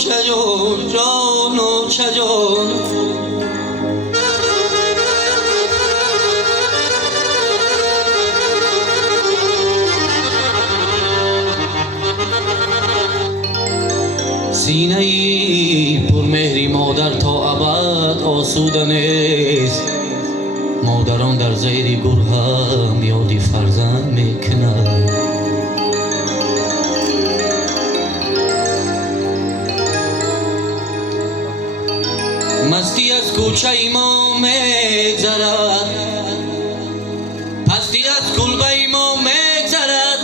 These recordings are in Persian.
چجون جانو چجون سینه ای پر مهری مادر تا ابد آسوده نیست. مادران در زیر گور هم یادی فرزند میکنند. مستی از کوچه ای ما میگذرد، پستی از کلبه ای ما میگذرد.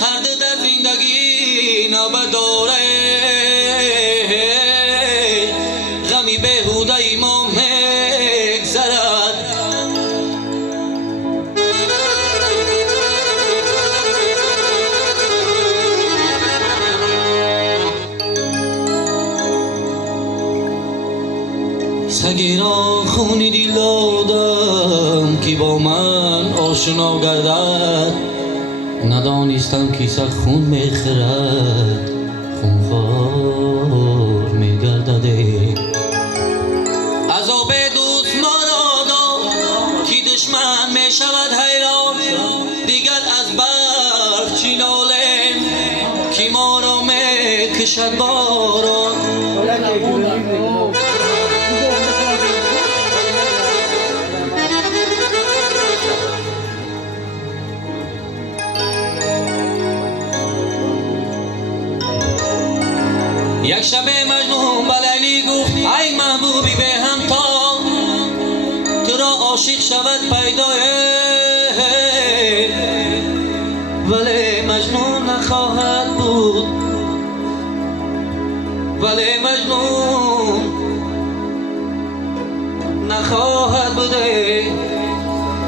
هر دو در زندگی نوبت داره، غمی بیهوده ای ما میگذرد. سگی را خونی دل دادم که با من آشنا گردد. ندانستم که سگ خون میخورد، خونخوار میگردد. عذاب دوست مرادا که دشمن میشود حیران. دیگر از برف چی نالیم که ما را میکشد باران. یک شب مجنون بلیلی گفت ای محبوبی به همتا، تو را عاشق شود پیداه. ولی مجنون نخواهد بود، ولی مجنون نخواهد بوده.